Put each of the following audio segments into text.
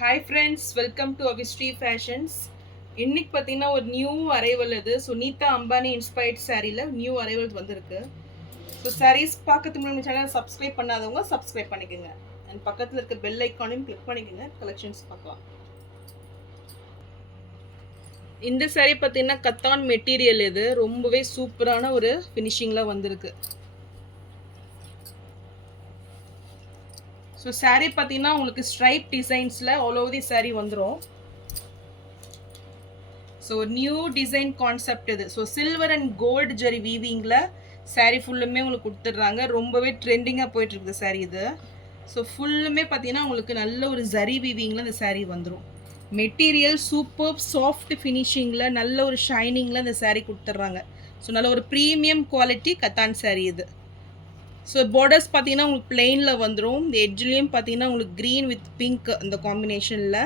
Hi friends, welcome to Avishree fashions. இன்னைக்கு பார்த்தீங்கன்னா ஒரு நியூ அரைவல் இது. ஸோ நீதா அம்பானி இன்ஸ்பயர்ட் சாரீல நியூ அரைவல் வந்திருக்கு. ஸோ சாரீஸ் பார்க்கறதுக்கு முன்னாடி சேனல் சப்ஸ்கிரைப் பண்ணாதவங்க சப்ஸ்கிரைப் பண்ணிக்கோங்க. அண்ட் பக்கத்தில் இருக்க பெல் ஐக்கானையும் கிளிக் பண்ணிக்கோங்க. கலெக்ஷன்ஸ் பார்க்கலாம். இந்த சாரீ பார்த்தீங்கன்னா கத்தான் மெட்டீரியல் இது. ரொம்பவே சூப்பரான ஒரு ஃபினிஷிங்கில் வந்திருக்கு. ஸோ சாரீ பார்த்தீங்கன்னா உங்களுக்கு ஸ்ட்ரைப் டிசைன்ஸில் ஆல் ஓவர் தி சாரீ வந்துடும். ஸோ நியூ டிசைன் கான்செப்ட் இது. So silver and gold zari வீவிங்கில் sari ஃபுல்லுமே உங்களுக்கு கொடுத்துட்றாங்க. ரொம்பவே ட்ரெண்டிங்காக போயிட்டுருக்குது சாரீ இது. ஸோ ஃபுல்லுமே பார்த்தீங்கன்னா உங்களுக்கு நல்ல ஒரு ஜரி வீவிங்கில் இந்த சாரீ வந்துடும். மெட்டீரியல் சூப்பர் சாஃப்ட் ஃபினிஷிங்கில் நல்ல ஒரு ஷைனிங்கில் இந்த சாரீ கொடுத்துட்றாங்க. ஸோ நல்ல ஒரு ப்ரீமியம் குவாலிட்டி கத்தான் சாரீ இது. ஸோ பார்டர்ஸ் பார்த்தீங்கன்னா உங்களுக்கு பிளெயினில் வந்துடும். இந்த எட்ஜ்லேயும் பார்த்தீங்கன்னா உங்களுக்கு க்ரீன் வித் பிங்க் இந்த காம்பினேஷனில்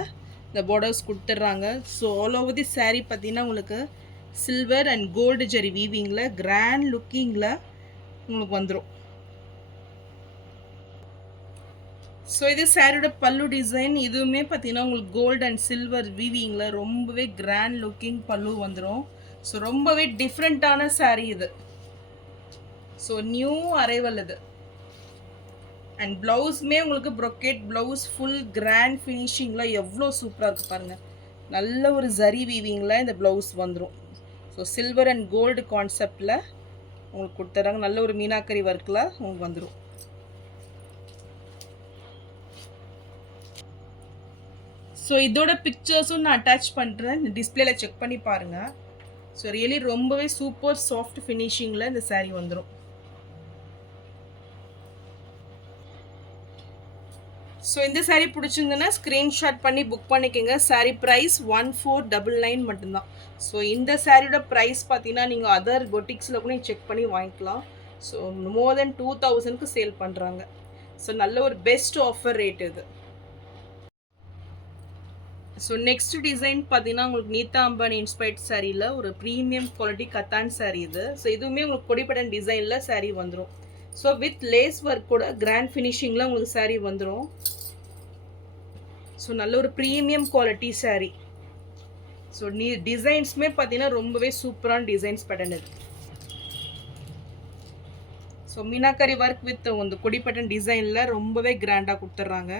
இந்த பார்டர்ஸ் கொடுத்துட்றாங்க. So all over the sari பார்த்தீங்கன்னா உங்களுக்கு சில்வர் அண்ட் கோல்டு ஜெரி வீவிங்கில் கிராண்ட் லுக்கிங்கில் உங்களுக்கு வந்துடும். ஸோ இது சாரியோட பல்லு டிசைன். இதுவுமே பார்த்தீங்கன்னா உங்களுக்கு கோல்டு அண்ட் சில்வர் வீவிங்கில் ரொம்பவே கிராண்ட் லுக்கிங் பல்லு வந்துடும். ஸோ ரொம்பவே டிஃப்ரெண்ட்டான சாரீ இது. ஸோ நியூ அரைவல் இது. அண்ட் ப்ளவுஸுமே உங்களுக்கு ப்ரொக்கேட் ப்ளவுஸ் ஃபுல் கிராண்ட் ஃபினிஷிங்கில் எவ்வளோ சூப்பராக இருக்குது பாருங்கள். நல்ல ஒரு ஜரி வீவிங்கில் இந்த ப்ளவுஸ் வந்துடும். ஸோ சில்வர் அண்ட் கோல்டு கான்செப்டில் உங்களுக்கு கொடுத்துட்றாங்க. நல்ல ஒரு மீனாக்கரி ஒர்க்கில் உங்களுக்கு வந்துடும். ஸோ இதோட பிக்சர்ஸும் நான் அட்டாச் பண்ணுறேன். இந்த டிஸ்பிளேல செக் பண்ணி பாருங்கள். ஸோ ரியலி ரொம்பவே சூப்பர் சாஃப்ட் ஃபினிஷிங்கில் இந்த சாரீ வந்துடும். ஸோ இந்த சாரீ பிடிச்சிருந்ததுன்னா ஸ்க்ரீன்ஷாட் பண்ணி புக் பண்ணிக்கோங்க. சாரீ ப்ரைஸ் 1499 மட்டும்தான். ஸோ இந்த சாரியோட ப்ரைஸ் பார்த்தீங்கன்னா நீங்கள் அதர் பொட்டிக்ஸில் கூட செக் பண்ணி வாங்கிக்கலாம். ஸோ மோர் தென் 2000க்கு சேல் பண்ணுறாங்க. ஸோ நல்ல ஒரு பெஸ்ட் ஆஃபர் ரேட் இது. ஸோ நெக்ஸ்ட் டிசைன் பார்த்தீங்கன்னா உங்களுக்கு நீதா அம்பானி இன்ஸ்பயர்ட் சாரியில் ஒரு ப்ரீமியம் குவாலிட்டி கத்தான் சாரீ இது. ஸோ இதுவுமே உங்களுக்கு கொடிப்படன் டிசைனில் சாரீ வந்துடும். ஸோ வித் லேஸ் ஒர்க் கூட கிராண்ட் ஃபினிஷிங்கில் உங்களுக்கு சாரீ வந்துடும். ஸோ நல்ல ஒரு ப்ரீமியம் குவாலிட்டி சாரீ. ஸோ டிசைன்ஸுமே பார்த்தீங்கன்னா ரொம்பவே சூப்பரான டிசைன்ஸ் பேட்டர்ன் இது. ஸோ மீனாக்கரி ஒர்க் வித் இந்த கொடிப்பட்டன் டிசைனில் ரொம்பவே கிராண்டாக கொடுத்துட்றாங்க.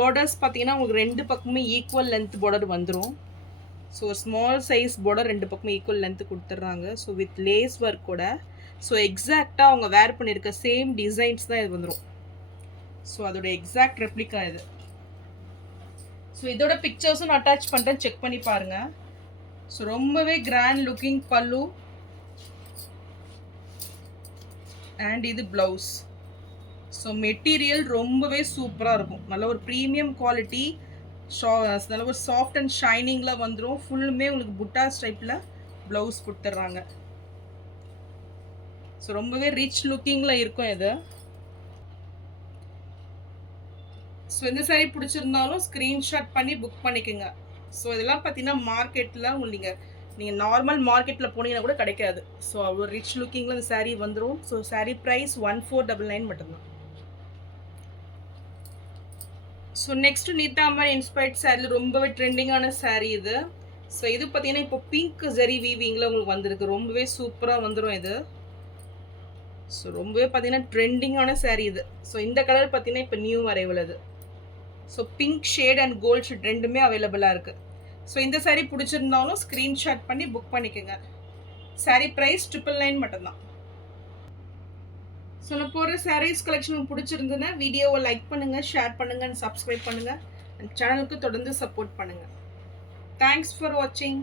பார்டர்ஸ் பார்த்தீங்கன்னா உங்களுக்கு ரெண்டு பக்கமுமே ஈக்குவல் லென்த் பார்டர் வந்துடும். ஸோ ஸ்மால் சைஸ் பார்டர் ரெண்டு பக்கமும் ஈக்குவல் லென்த்து கொடுத்துட்றாங்க. ஸோ வித் லேஸ் ஒர்க் கூட. ஸோ எக்ஸாக்டாக அவங்க வேர் பண்ணியிருக்க சேம் டிசைன்ஸ் தான் இது வந்துடும். ஸோ அதோட எக்ஸாக்ட் ரெப்ளிகா இது. ஸோ இதோட பிக்சர்ஸும் நான் அட்டாச் பண்ணுறேன், செக் பண்ணி பாருங்கள். ஸோ ரொம்பவே கிராண்ட் லுக்கிங் பல்லு அண்ட் இது ப்ளவுஸ். ஸோ மெட்டீரியல் ரொம்பவே சூப்பராக இருக்கும். நல்ல ஒரு ப்ரீமியம் குவாலிட்டி, நல்ல ஒரு சாஃப்ட் அண்ட் ஷைனிங்கில் வந்துடும். ஃபுல்லுமே உங்களுக்கு புட்டா ஸ்டைப்பில் ப்ளவுஸ் கொடுத்துட்றாங்க. ஸோ ரொம்பவே ரிச் லுக்கிங்கில் இருக்கும் இது. ஸோ இந்த சாரீ பிடிச்சிருந்தாலும் ஸ்க்ரீன்ஷாட் பண்ணி புக் பண்ணிக்கோங்க. ஸோ இதெல்லாம் பார்த்தீங்கன்னா மார்க்கெட்டில் உங்களுக்கு நீங்கள் நார்மல் மார்க்கெட்டில் போனீங்கன்னா கூட கிடைக்காது. ஸோ அவ்வளோ ரிச் லுக்கிங்கில் இந்த சாரீ வந்துடும். ஸோ சாரீ ப்ரைஸ் 1499 மட்டும்தான். ஸோ நெக்ஸ்ட் நீதா அம்பானி இன்ஸ்பயர்ட் சாரியில் ரொம்பவே ட்ரெண்டிங்கான சாரீ இது. ஸோ இது பார்த்தீங்கன்னா இப்போ பிங்க் ஜெரி வீவிங்கில் உங்களுக்கு வந்திருக்கு. ரொம்பவே சூப்பராக வந்துடும் இது. ஸோ ரொம்பவே பார்த்தீங்கன்னா ட்ரெண்டிங்கான சாரீ இது. ஸோ இந்த கலர் பார்த்தீங்கன்னா இப்போ நியூ அரைவல் அது. So pink shade and gold shade ரெண்டுமே அவைலபிளாக இருக்குது. ஸோ இந்த சாரீ பிடிச்சிருந்தாலும் ஸ்க்ரீன்ஷாட் பண்ணி புக் பண்ணிக்கோங்க. சாரீ ப்ரைஸ் 999 மட்டும்தான். ஸோ நான் போகிற சாரீஸ் கலெக்ஷன் பிடிச்சிருந்ததுன்னா வீடியோவை லைக் பண்ணுங்கள், ஷேர் பண்ணுங்கள் அண்ட் சப்ஸ்கிரைப் பண்ணுங்கள். அண்ட் சேனலுக்கு தொடர்ந்து சப்போர்ட் பண்ணுங்கள். தேங்க்ஸ் ஃபார் வாட்சிங்.